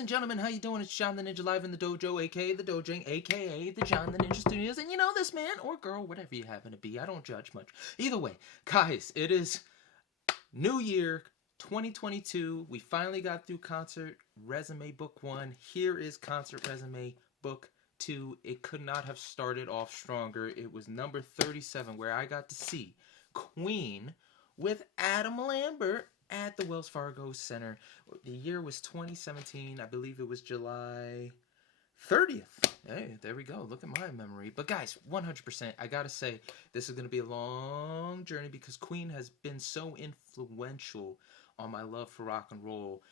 and gentlemen, how you doing? It's John the Ninja live in the dojo, aka the Dojang, aka the John the Ninja Studios. And you know, this man or girl, whatever you happen to be, I don't judge much. Either way, guys, it is New Year 2022. We finally got through Concert Resume Book 1. Here is Concert Resume Book 2. It could not have started off stronger. It was number 37, where I got to see Queen with Adam Lambert at the Wells Fargo Center. The year was 2017. I believe it was July 30th. Hey, there we go. Look at my memory. But guys, 100%, I gotta say, this is gonna be a long journey because Queen has been so influential on my love for rock and roll.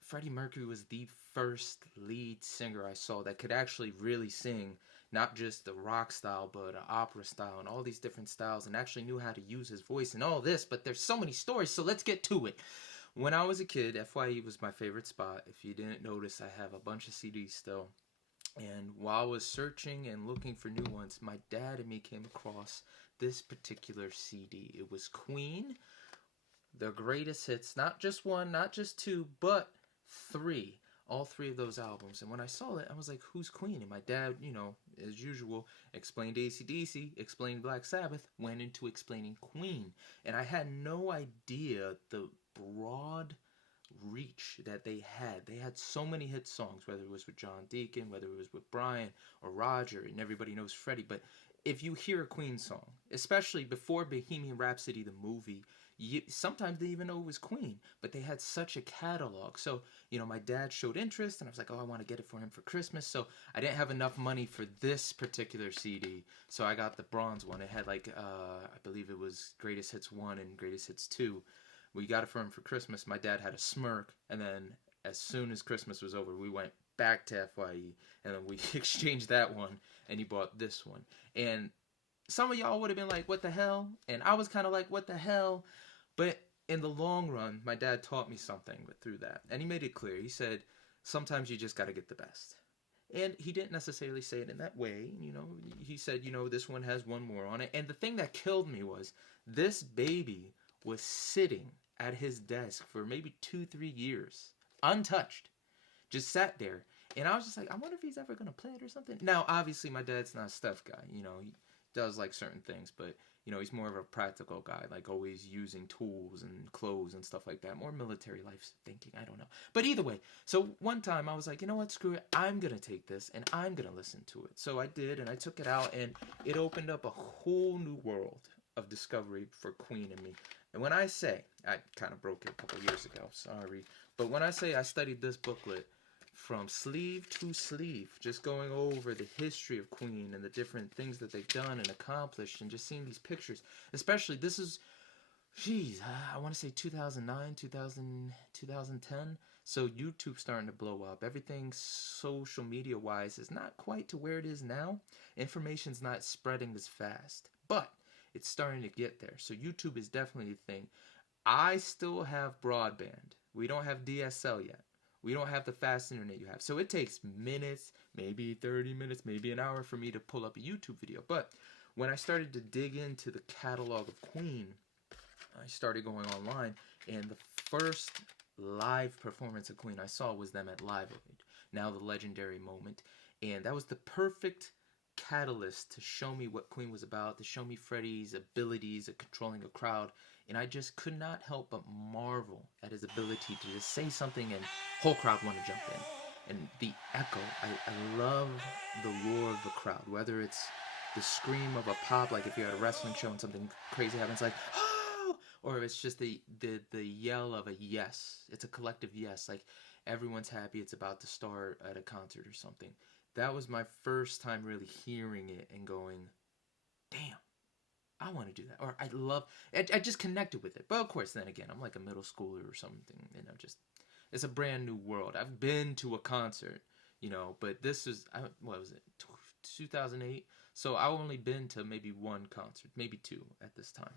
Freddie Mercury was the first lead singer I saw that could actually really sing, not just the rock style, but an opera style and all these different styles, and actually knew how to use his voice and all this. But there's so many stories, so let's get to it. When I was a kid, FYE was my favorite spot. If you didn't notice, I have a bunch of CDs still. And while I was searching and looking for new ones, my dad and me came across this particular CD. It was Queen, the greatest hits, not just one, not just two, but three. All three of those albums. And when I saw it, I was like, who's Queen? And my dad, you know, as usual, explained AC/DC, explained Black Sabbath, went into explaining Queen. And I had no idea the broad reach that they had. They had so many hit songs, whether it was with John Deacon, whether it was with Brian or Rodger, and everybody knows Freddie. But if you hear a Queen song, especially before Bohemian Rhapsody, the movie, sometimes they even know it was Queen, but they had such a catalog. So, you know, my dad showed interest, and I was like, oh, I want to get it for him for Christmas. So I didn't have enough money for this particular CD, so I got the bronze one. It had like, I believe it was Greatest Hits 1 and Greatest Hits 2. We got it for him for Christmas. My dad had a smirk, and then as soon as Christmas was over, we went back to FYE, and then we exchanged that one, and he bought this one. And some of y'all would have been like, what the hell? And I was kind of like, what the hell? But in the long run, my dad taught me something through that. And he made it clear. He said, sometimes you just got to get the best. And he didn't necessarily say it in that way. You know, he said, you know, this one has one more on it. And the thing that killed me was this baby was sitting at his desk for maybe 2-3 years, untouched, just sat there. And I was just like, I wonder if he's ever going to play it or something. Now, obviously, my dad's not a stuff guy. You know, he does like certain things, but you know, he's more of a practical guy, like always using tools and clothes and stuff like that. More military life thinking, I don't know. But either way, so one time I was like, you know what, screw it. I'm going to take this and I'm going to listen to it. So I did, and I took it out, and it opened up a whole new world of discovery for Queen and me. And when I say, I kind of broke it a couple years ago, sorry. But when I say I studied this booklet from sleeve to sleeve, just going over the history of Queen and the different things that they've done and accomplished, and just seeing these pictures, especially this is, geez, I want to say 2009, 2010. So YouTube's starting to blow up. Everything social media wise is not quite to where it is now. Information's not spreading as fast, but it's starting to get there. So YouTube is definitely a thing. I still have broadband. We don't have DSL yet. We don't have the fast internet you have. So it takes minutes, maybe 30 minutes, maybe an hour for me to pull up a YouTube video. But when I started to dig into the catalog of Queen, I started going online, and the first live performance of Queen I saw was them at Live Aid, now the legendary moment. And that was the perfect catalyst to show me what Queen was about, to show me Freddie's abilities at controlling a crowd. And I just could not help but marvel at his ability to just say something and whole crowd want to jump in. And the echo, I love the roar of the crowd, whether it's the scream of a pop, like if you're at a wrestling show and something crazy happens, like, oh, or if it's just the yell of a yes. It's a collective yes, like everyone's happy it's about to start at a concert or something. That was my first time really hearing it and going, damn, I want to do that. Or I just connected with it. But of course, then again, I'm like a middle schooler or something, you know, just, it's a brand new world. I've been to a concert, you know, but this is, what was it, 2008? So I've only been to maybe one concert, maybe two at this time,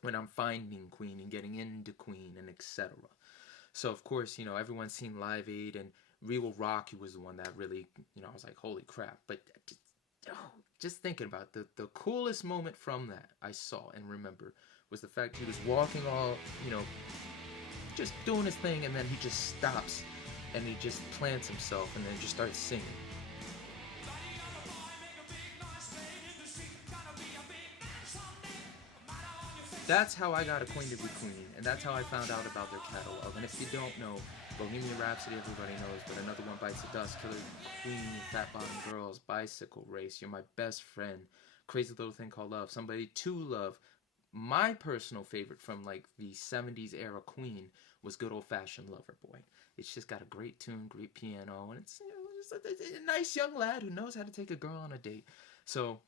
when I'm finding Queen and getting into Queen and etc. So of course, you know, everyone's seen Live Aid, and Real Rocky was the one that really, you know, I was like, holy crap. But just thinking about the coolest moment from that I saw and remember was the fact he was walking all, you know, just doing his thing, and then he just stops and he just plants himself and then just starts singing. That's how I got acquainted with Queen, and that's how I found out about their catalog. And if you don't know, Bohemian Rhapsody everybody knows, but Another One Bites the Dust, Killer Queen, Fat Bottom Girls, Bicycle Race, You're My Best Friend, Crazy Little Thing Called Love, Somebody to Love. My personal favorite from like the 70s era Queen was Good Old Fashioned Lover Boy. It's just got a great tune, great piano, and it's, just a nice young lad who knows how to take a girl on a date. So,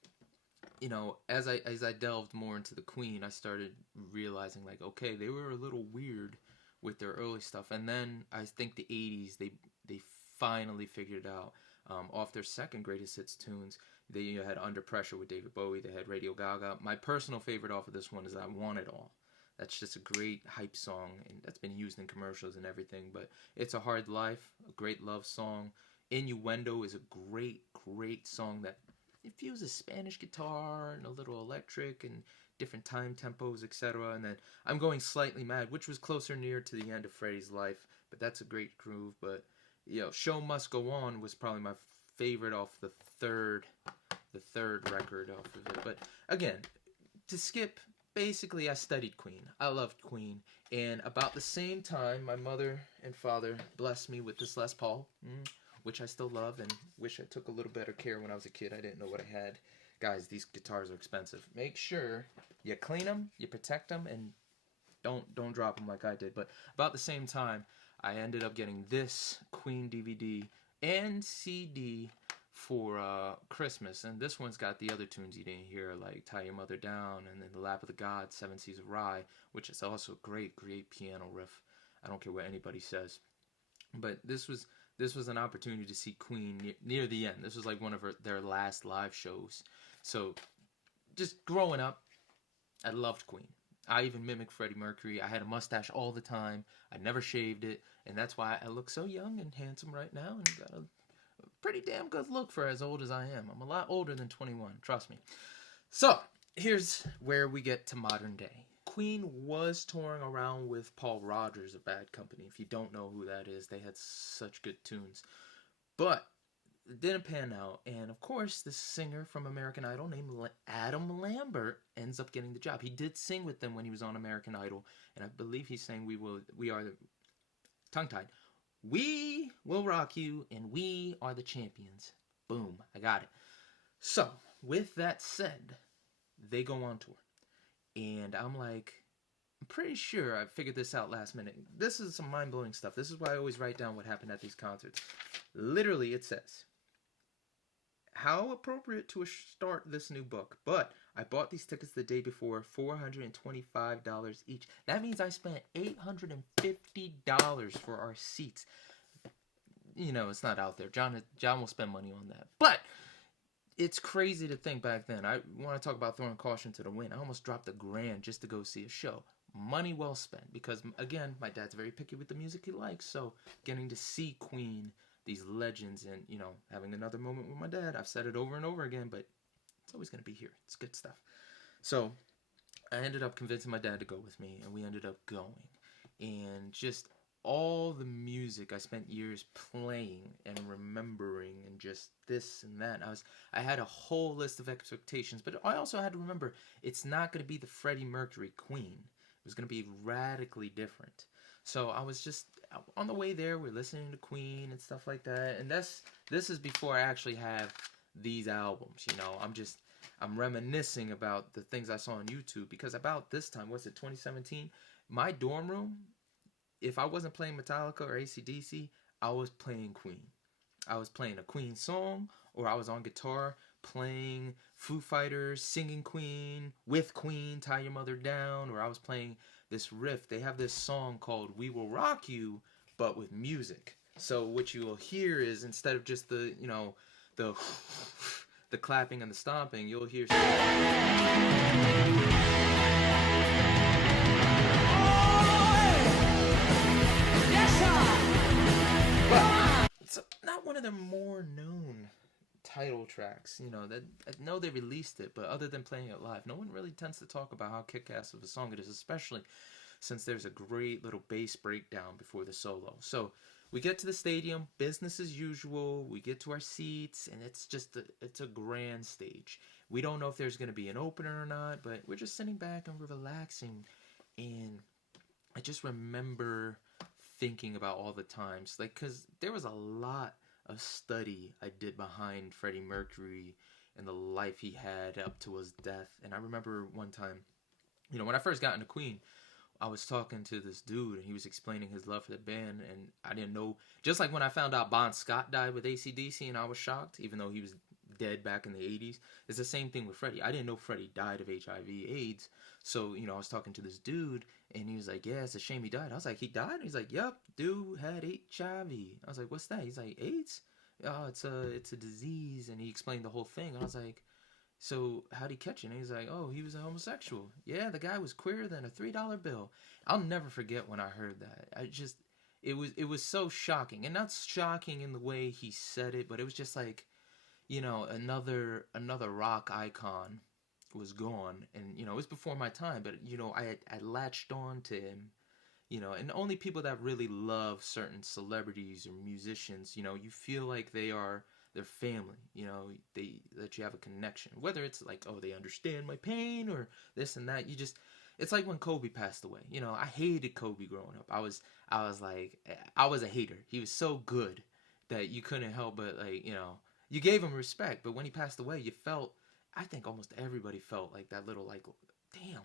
as I delved more into the Queen, I started realizing like, okay, they were a little weird with their early stuff, and then I think the 80s they finally figured it out. Off their second greatest hits tunes, they had Under Pressure with David Bowie. They had Radio Gaga. My personal favorite off of this one is I Want It All. That's just a great hype song, and that's been used in commercials and everything. But It's a Hard Life, a great love song. Innuendo is a great song that infuses Spanish guitar and a little electric and different time tempos, etc. And then I'm Going Slightly Mad, which was closer near to the end of Freddie's life, but that's a great groove. But Show Must Go On was probably my favorite off the third record off of it. But again, to skip, basically I studied Queen. I loved Queen, and about the same time, my mother and father blessed me with this Les Paul, which I still love and wish I took a little better care when I was a kid. I didn't know what I had. Guys, these guitars are expensive. Make sure you clean them, you protect them, and don't drop them like I did. But about the same time, I ended up getting this Queen DVD and CD for Christmas, and this one's got the other tunes you didn't hear, like Tie Your Mother Down, and then The Lap of the Gods, Seven Seas of Rye, which is also a great piano riff. I don't care what anybody says. But this was an opportunity to see Queen near the end. This was like one of their last live shows. So, just growing up, I loved Queen. I even mimicked Freddie Mercury. I had a mustache all the time. I never shaved it, and that's why I look so young and handsome right now, and got a pretty damn good look for as old as I am. I'm a lot older than 21, trust me. So, here's where we get to modern day. Queen was touring around with Paul Rodgers of Bad Company. If you don't know who that is, they had such good tunes. But it didn't pan out, and of course, this singer from American Idol named Adam Lambert ends up getting the job. He did sing with them when he was on American Idol, and I believe he sang We Are the tongue-tied. We will rock you, and we are the champions. Boom, I got it. So, with that said, they go on tour. And I'm like, I'm pretty sure I figured this out last minute. This is some mind-blowing stuff. This is why I always write down what happened at these concerts. Literally, it says, how appropriate to start this new book. But I bought these tickets the day before, $425 each. That means I spent $850 for our seats. It's not out there. John will spend money on that. But it's crazy to think back then. I want to talk about throwing caution to the wind. I almost dropped $1,000 just to go see a show. Money well spent, because again, my dad's very picky with the music he likes. So getting to see Queen, these legends, and having another moment with my dad. I've said it over and over again, but it's always going to be here. It's good stuff. So I ended up convincing my dad to go with me, and we ended up going. And just all the music I spent years playing and remembering, and just this and that. I had a whole list of expectations, but I also had to remember it's not going to be the Freddie Mercury Queen. It was going to be radically different. So I was just on the way there. We're listening to Queen and stuff like that, and this is before I actually have these albums. I'm reminiscing about the things I saw on YouTube, because about this time, was it 2017? My dorm room, if I wasn't playing Metallica or AC/DC, I was playing Queen. I was playing a Queen song, or I was on guitar playing Foo Fighters, singing Queen, with Queen, Tie Your Mother Down, or I was playing this riff. They have this song called We Will Rock You, but with music. So what you will hear is, instead of just the clapping and the stomping, you'll hear it's not one of their more known title tracks. That I know they released it, but other than playing it live, no one really tends to talk about how kick-ass of a song it is, especially since there's a great little bass breakdown before the solo. So We get to the stadium, business as usual. We get to our seats, and it's a grand stage. We don't know if there's going to be an opener or not, but we're just sitting back and we're relaxing. And I just remember thinking about all the times, like, because there was a lot of study I did behind Freddie Mercury and the life he had up to his death. And I remember one time, when I first got into Queen, I was talking to this dude and he was explaining his love for the band, and I didn't know, just like when I found out Bon Scott died with AC/DC and I was shocked, even though he was dead back in the 80s. It's the same thing with Freddie. I didn't know Freddie died of HIV/AIDS. So, I was talking to this dude and he was like, yeah, it's a shame he died. I was like, he died? And he's like, yep, dude had HIV. I was like, what's that? He's like, AIDS? Oh, it's a disease. And he explained the whole thing. I was like, so how'd he catch it? And he's like, oh, he was a homosexual. Yeah, the guy was queerer than a $3 bill. I'll never forget when I heard that. It was so shocking. And not shocking in the way he said it, but it was just like, another rock icon was gone. And, it was before my time, but, I latched on to him, and only people that really love certain celebrities or musicians, you feel like they are their family, that you have a connection, whether it's like, oh, they understand my pain or this and that. It's like when Kobe passed away. I hated Kobe growing up. I was a hater. He was so good that you couldn't help but, like, you gave him respect. But when he passed away, you felt, I think almost everybody felt like that little, like, damn,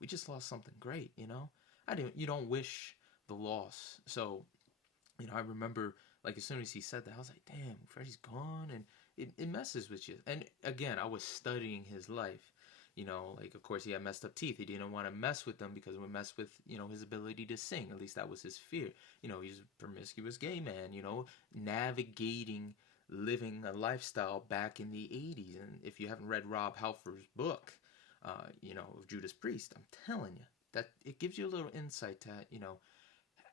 we just lost something great. You don't wish the loss. So, I remember, like, as soon as he said that, I was like, damn, Freddie's gone, and it messes with you. And again, I was studying his life. Like, of course, he had messed up teeth. He didn't want to mess with them because it would mess with, his ability to sing. At least that was his fear. He's a promiscuous gay man, navigating, living a lifestyle back in the 80s. And if you haven't read Rob Halford's book, of Judas Priest, I'm telling you, that it gives you a little insight to,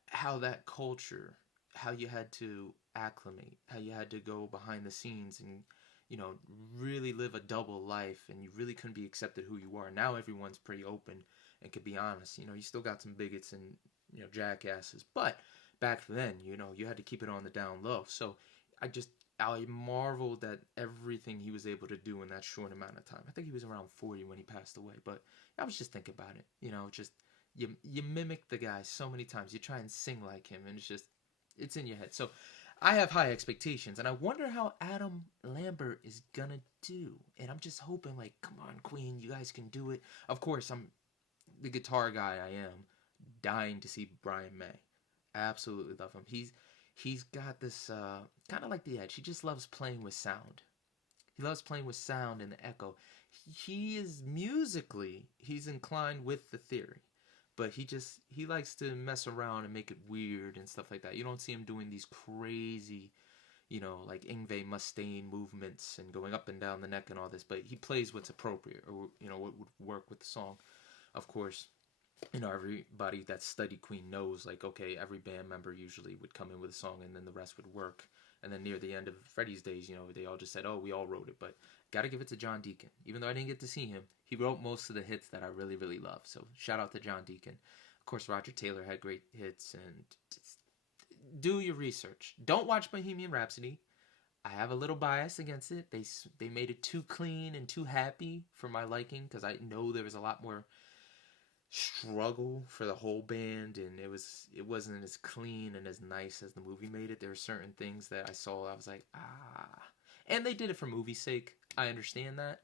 how that culture, how you had to acclimate, how you had to go behind the scenes and, really live a double life, and you really couldn't be accepted who you are. Now everyone's pretty open and could be honest. You still got some bigots and, jackasses. But back then, you had to keep it on the down low. So I marveled at everything he was able to do in that short amount of time. I think he was around 40 when he passed away. But I was just thinking about it, you mimic the guy so many times. You try and sing like him, and it's in your head. So I have high expectations, and I wonder how Adam Lambert is gonna do. And I'm just hoping, like, come on, Queen, you guys can do it. Of course, I'm the guitar guy. I am dying to see Brian May. Absolutely love him. He's got this kind of like the Edge. He just loves playing with sound. He loves playing with sound and the echo. He is musically, he's inclined with the theory. But he likes to mess around and make it weird and stuff like that. You don't see him doing these crazy, like Yngwie Mustaine movements and going up and down the neck and all this. But he plays what's appropriate, or, what would work with the song. Of course, everybody that studied Queen knows, like, okay, every band member usually would come in with a song and then the rest would work. And then near the end of Freddie's days, they all just said, oh, we all wrote it. But got to give it to John Deacon. Even though I didn't get to see him, he wrote most of the hits that I really, really love. So shout out to John Deacon. Of course, Rodger Taylor had great hits. And do your research. Don't watch Bohemian Rhapsody. I have a little bias against it. They made it too clean and too happy for my liking, because I know there was a lot more struggle for the whole band, and it wasn't as clean and as nice as the movie made it. There were certain things that I saw, I was like, and they did it for movie's sake. I understand that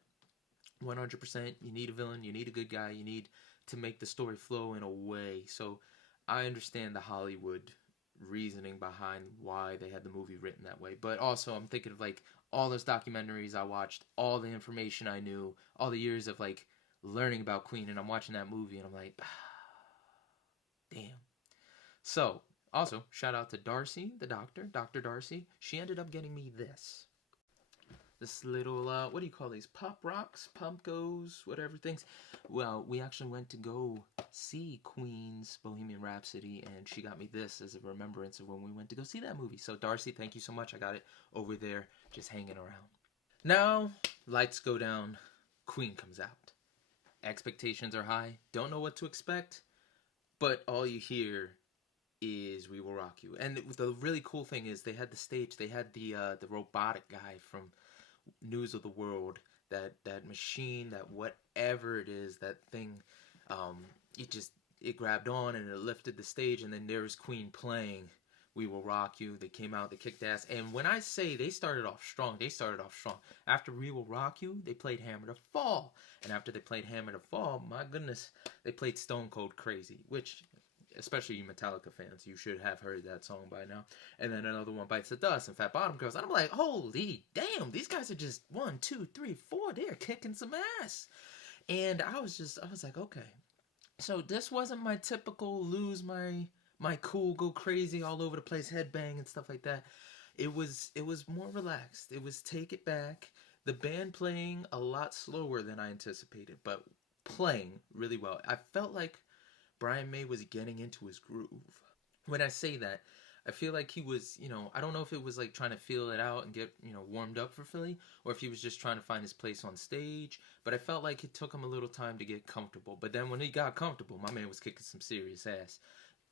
100%. You need a villain, you need a good guy, you need to make the story flow in a way. So I understand the Hollywood reasoning behind why they had the movie written that way. But also, I'm thinking of, like, all those documentaries I watched, all the information I knew, all the years of, like, learning about Queen, and I'm watching that movie and I'm like, damn. So, also, shout out to Darcy, the doctor, Dr. Darcy. She ended up getting me this little, what do you call these? Pop rocks, pumpkos, whatever things. Well, we actually went to go see Queen's Bohemian Rhapsody, and she got me this as a remembrance of when we went to go see that movie. So, Darcy, thank you so much. I got it over there, just hanging around. Now, lights go down, Queen comes out. Expectations are high, don't know what to expect, but all you hear is We Will Rock You. And the really cool thing is they had the stage, they had the robotic guy from News of the World, that machine, that whatever it is, that thing, it grabbed on and it lifted the stage, and then there's Queen playing We Will Rock You. They came out, they kicked ass, and when I say they started off strong, After We Will Rock You, they played Hammer to Fall, and after they played Hammer to Fall, my goodness, they played Stone Cold Crazy, which, especially you Metallica fans, you should have heard that song by now. And then another one, Bites the Dust, and Fat Bottom Girls. And I'm like, holy damn, these guys are just 1, 2, 3, 4. They're kicking some ass. And I was like, okay. So this wasn't my typical lose my cool, go crazy, all over the place, headbang and stuff like that. It was more relaxed. It was take it back. The band playing a lot slower than I anticipated, but playing really well. I felt like Brian May was getting into his groove. When I say that, I feel like he was, I don't know if it was like trying to feel it out and get, warmed up for Philly, or if he was just trying to find his place on stage, but I felt like it took him a little time to get comfortable. But then when he got comfortable, my man was kicking some serious ass.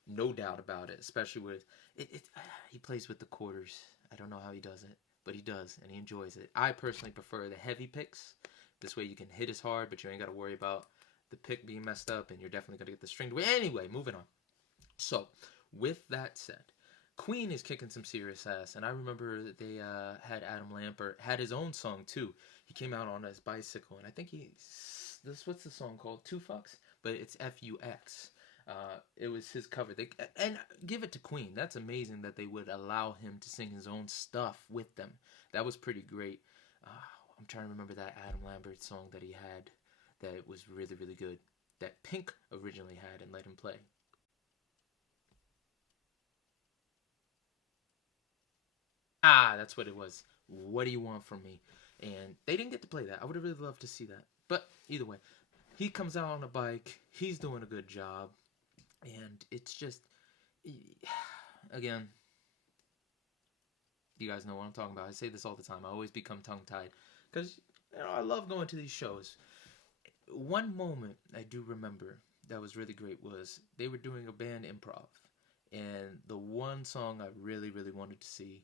No doubt about it, especially with, he plays with the quarters. I don't know how he does it, but he does, and he enjoys it. I personally prefer the heavy picks. This way you can hit as hard, but you ain't got to worry about the pick being messed up, and you're definitely going to get the string away. Anyway, moving on. So, with that said, Queen is kicking some serious ass, and I remember they had Adam Lambert, had his own song too. He came out on his bicycle, and I think what's the song called? Two Fucks? But it's F-U-X. It was his cover. And give it to Queen. That's amazing that they would allow him to sing his own stuff with them. That was pretty great. I'm trying to remember that Adam Lambert song that he had that was really, really good, that Pink originally had and let him play. That's what it was. What do you want from me? And they didn't get to play that. I would have really loved to see that. But either way, he comes out on a bike. He's doing a good job. And it's just, again, you guys know what I'm talking about. I say this all the time. I always become tongue-tied. Because, I love going to these shows. One moment I do remember that was really great was they were doing a band improv. And the one song I really, really wanted to see,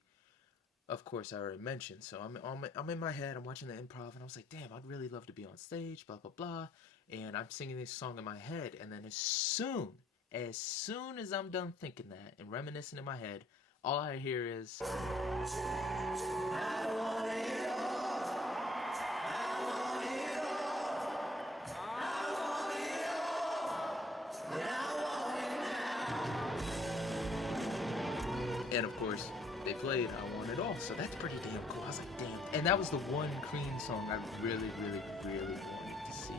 of course, I already mentioned. So I'm in my head, I'm watching the improv, and I was like, damn, I'd really love to be on stage, blah, blah, blah. And I'm singing this song in my head, and then as soon as I'm done thinking that and reminiscing in my head, all I hear is, and of course, they played I Want It All, so that's pretty damn cool. I was like, damn. And that was the one Queen song I really, really, really wanted to see.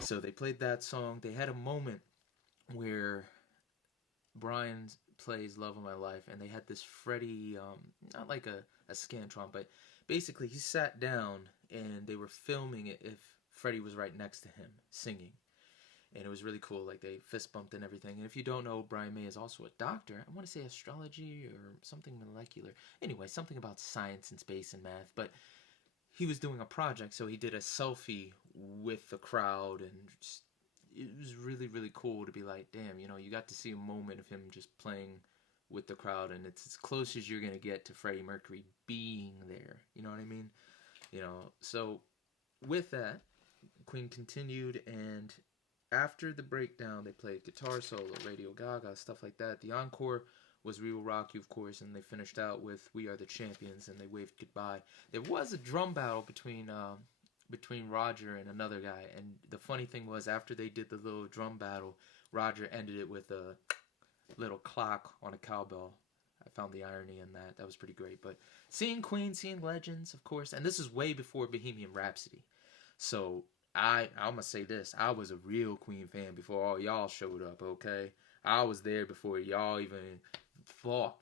So they played that song. They had a moment where Brian plays Love of My Life, and they had this Freddie, not like a Scantron, but basically he sat down, and they were filming it if Freddie was right next to him, singing. And it was really cool, like they fist bumped and everything. And if you don't know, Brian May is also a doctor. I want to say astrology or something molecular. Anyway, something about science and space and math. But he was doing a project, so he did a selfie with the crowd. And just, it was really, really cool to be like, damn, you got to see a moment of him just playing with the crowd. And it's as close as you're going to get to Freddie Mercury being there. You know what I mean? So with that, Queen continued, and after the breakdown, they played guitar solo, Radio Gaga, stuff like that. The encore was We Will Rock You, of course, and they finished out with We Are the Champions, and they waved goodbye. There was a drum battle between Rodger and another guy, and the funny thing was, after they did the little drum battle, Rodger ended it with a little clock on a cowbell. I found the irony in that. That was pretty great. But seeing Queen, seeing Legends, of course, and this is way before Bohemian Rhapsody. So I'm going to say this. I was a real Queen fan before all y'all showed up, okay? I was there before y'all even thought.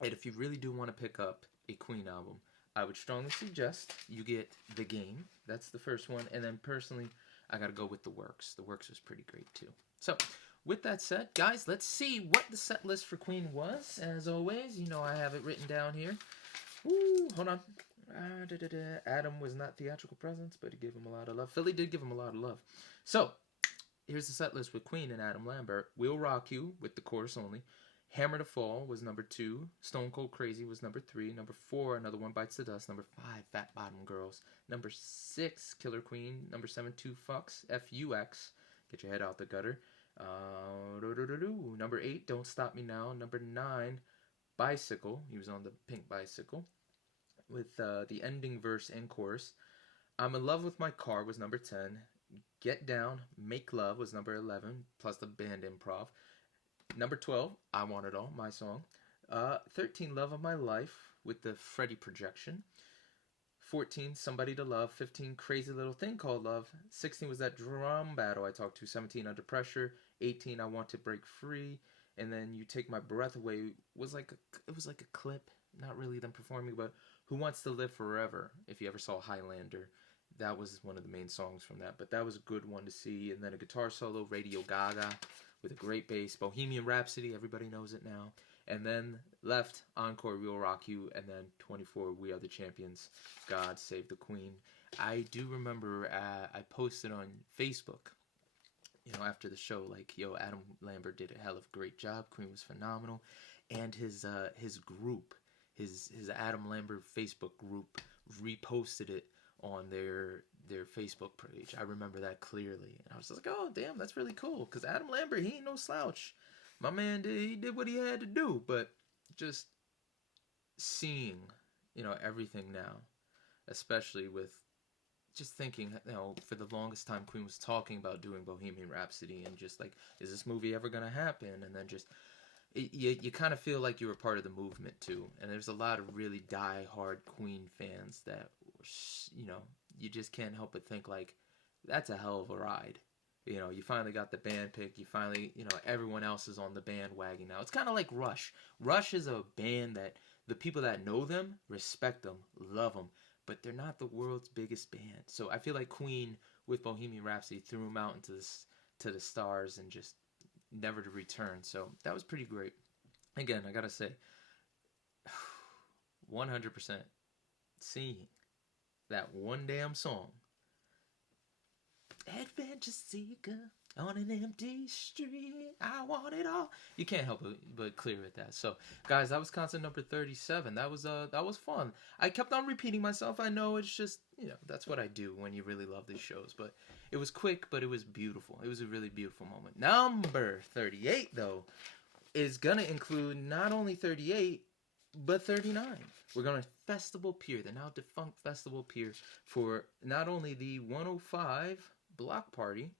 And if you really do want to pick up a Queen album, I would strongly suggest you get The Game. That's the first one. And then personally, I got to go with The Works. The Works was pretty great too. So, with that said, guys, let's see what the set list for Queen was. As always, I have it written down here. Ooh, hold on. Adam was not theatrical presence, but he gave him a lot of love. Philly did give him a lot of love. So, here's the set list with Queen and Adam Lambert. We'll Rock You with the chorus only. Hammer to Fall was number 2. Stone Cold Crazy was number 3. Number 4, Another One Bites the Dust. Number 5, Fat Bottom Girls. Number 6, Killer Queen. Number 7, Two Fucks, F-U-X. Get your head out the gutter. Number 8, Don't Stop Me Now. Number 9, Bicycle. He was on the Pink Bicycle with the ending verse and chorus. I'm in Love with My Car was number 10. Get Down, Make Love was number 11, plus the band improv. Number 12, I Want It All, my song. 13, Love of My Life with the Freddie projection. 14, Somebody to Love. 15, Crazy Little Thing Called Love. 16 was that drum battle I talked to. 17, Under Pressure. 18, I Want to Break Free. And then You Take My Breath Away it was like a clip, not really them performing, but Who Wants to Live Forever. If you ever saw Highlander, that was one of the main songs from that. But that was a good one to see. And then a guitar solo, Radio Gaga, with a great bass. Bohemian Rhapsody, everybody knows it now. And then left, Encore, We'll Rock You. And then 24, We Are the Champions, God Save the Queen. I do remember I posted on Facebook, after the show, like, Adam Lambert did a hell of a great job. Queen was phenomenal. And his group, his Adam Lambert Facebook group, reposted it on their Facebook page. I remember that clearly. And I was just like, oh, damn, that's really cool. Because Adam Lambert, he ain't no slouch. My man did what he had to do. But just seeing, everything now, especially with just thinking, for the longest time, Queen was talking about doing Bohemian Rhapsody and just like, is this movie ever going to happen? And then just, you kind of feel like you were part of the movement too. And there's a lot of really die-hard Queen fans that, you just can't help but think like, that's a hell of a ride. You finally got the band pick. You finally, everyone else is on the bandwagon now. It's kind of like Rush. Rush is a band that the people that know them respect them, love them, but they're not the world's biggest band. So I feel like Queen with Bohemian Rhapsody threw them out to the stars and just never to return. So that was pretty great. Again, I gotta say, 100% seeing that one damn song, Adventure Seeker on an empty street, I want it all. You can't help but clear with that. So, guys, that was concert number 37. That was fun. I kept on repeating myself. I know it's just, that's what I do when you really love these shows. But it was quick, but it was beautiful. It was a really beautiful moment. Number 38, though, is going to include not only 38, but 39. We're going to Festival Pier, the now defunct Festival Pier, for not only the 105 block party,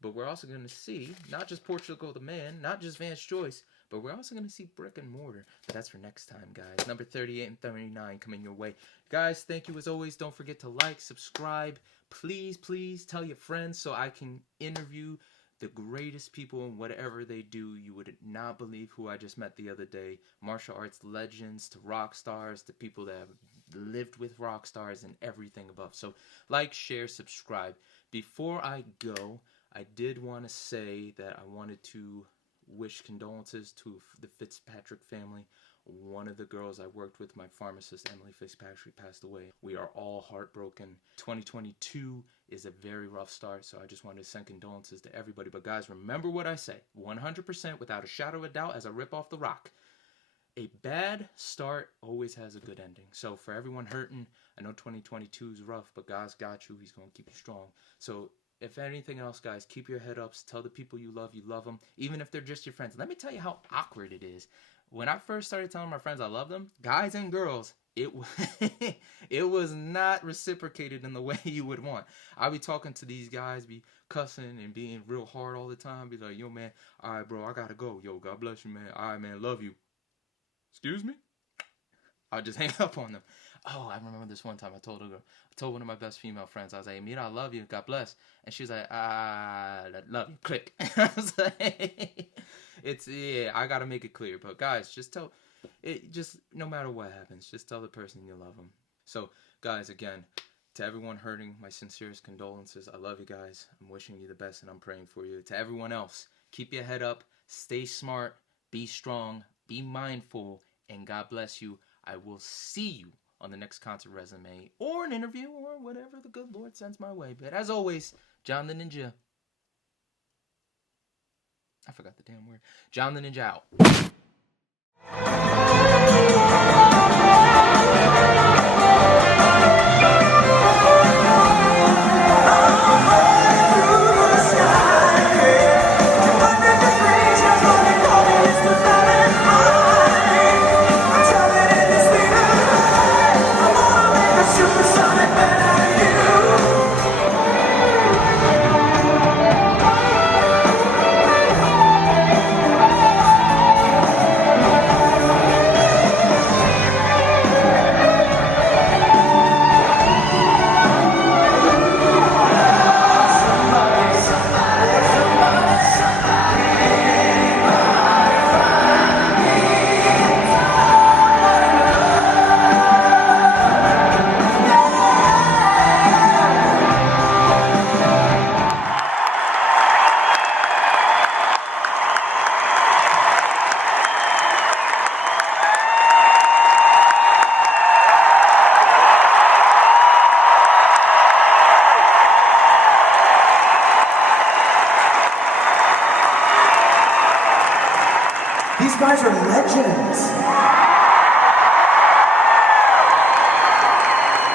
but we're also going to see not just Portugal the Man, not just Vance Joyce, but we're also going to see Brick and Mortar. But that's for next time, guys. Number 38 and 39 coming your way. Guys, thank you as always. Don't forget to like, subscribe. Please, please tell your friends so I can interview the greatest people in whatever they do. You would not believe who I just met the other day. Martial arts legends to rock stars to people that have lived with rock stars and everything above. So like, share, subscribe. Before I go, I did want to say that I wanted to wish condolences to the Fitzpatrick family. One of the girls I worked with, my pharmacist, Emily Fitzpatrick, passed away. We are all heartbroken. 2022 is a very rough start, so I just wanted to send condolences to everybody. But guys, remember what I say, 100% without a shadow of a doubt as I rip off the rock. A bad start always has a good ending. So for everyone hurting, I know 2022 is rough, but God's got you. He's going to keep you strong. So if anything else, guys, keep your head up. Tell the people you love them, even if they're just your friends. Let me tell you how awkward it is. When I first started telling my friends I love them, guys and girls, it was not reciprocated in the way you would want. I'd be talking to these guys, be cussing and being real hard all the time. Be like, yo, man, all right, bro, I got to go. Yo, God bless you, man. All right, man, love you. Excuse me? I'll just hang up on them. Oh, I remember this one time I told one of my best female friends, I was like, Mira, I love you, God bless. And she was like, I love you, click. I was like, I gotta make it clear. But guys, just no matter what happens, just tell the person you love them. So guys, again, to everyone hurting, my sincerest condolences. I love you guys. I'm wishing you the best and I'm praying for you. To everyone else, keep your head up, stay smart, be strong, be mindful, and God bless you. I will see you on the next concert resume or an interview or whatever the good Lord sends my way. But as always, John the Ninja. I forgot the damn word. John the Ninja out. These guys are legends.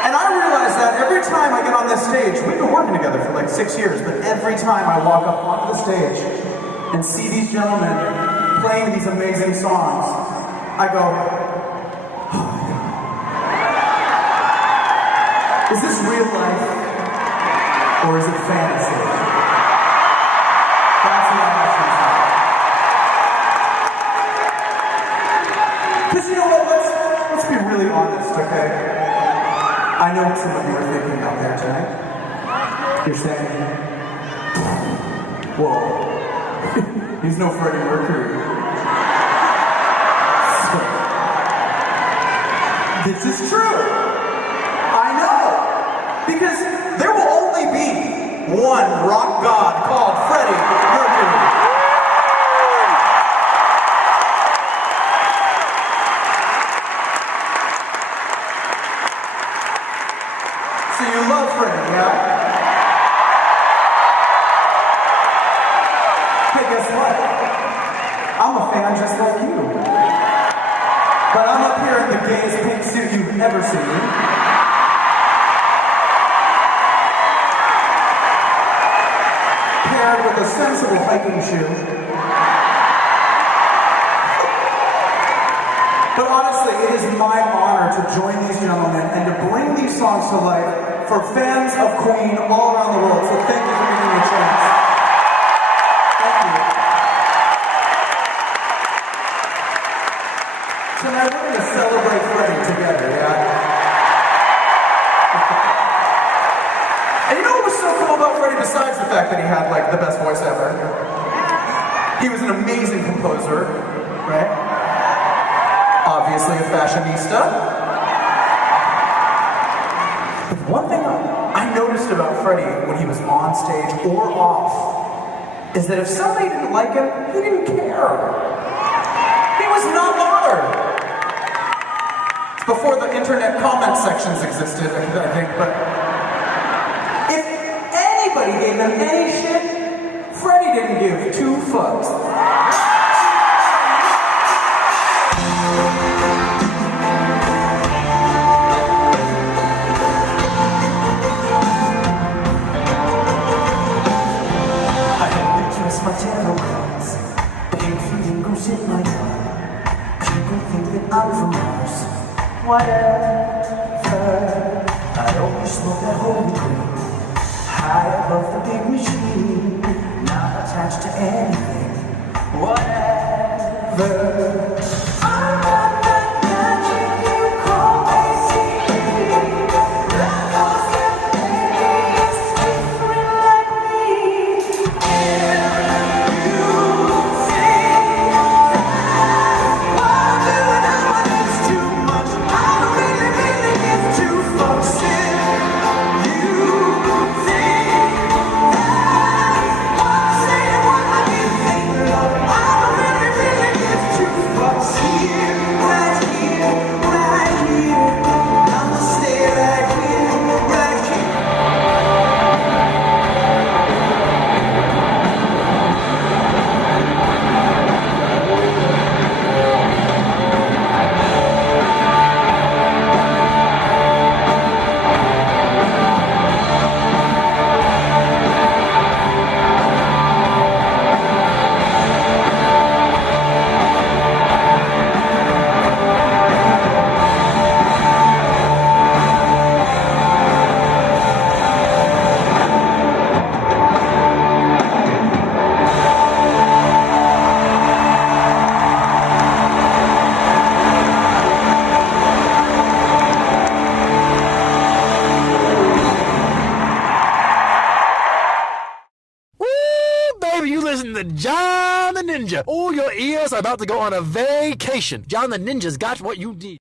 And I realize that every time I get on this stage, we've been working together for like 6 years, but every time I walk up onto the stage and see these gentlemen playing these amazing songs, I go, oh my God. Is this real life or is it fantasy? That's the question. Because you know what, let's be really honest, okay? I know what some of you are thinking out there tonight. You're saying, whoa, he's no Freddie Mercury. So, this is true. I know. Because there will only be one rock god called Freddie Mercury. So you love Freddie, yeah? Hey, guess what? I'm a fan just like you. But I'm up here in the gayest pink suit you've ever seen. Paired with a sensible hiking shoe. But honestly, it is my honor to join these gentlemen and to bring these songs to life for fans of Queen all around the world. So thank you for giving me a chance. Thank you. Tonight we're going to celebrate Freddie together, yeah? And you know what was so cool about Freddie besides the fact that he had like the best voice ever? He was an amazing composer, right? Obviously a fashionista. But one thing I noticed about Freddie when he was on stage or off is that if somebody didn't like him, he didn't care. He was not bothered. It's before the internet comment sections existed, I think, but if anybody gave him any shit, Freddie didn't give 2 fucks. I'm from Mars, whatever. I always smoke that holy green, high above the big machine, not attached to anything, whatever. I'm not that magic you call me secret. That was your baby, it's different like me. Fuck with John the Ninja. Oh, your ears are about to go on a vacation. John the Ninja's got what you need.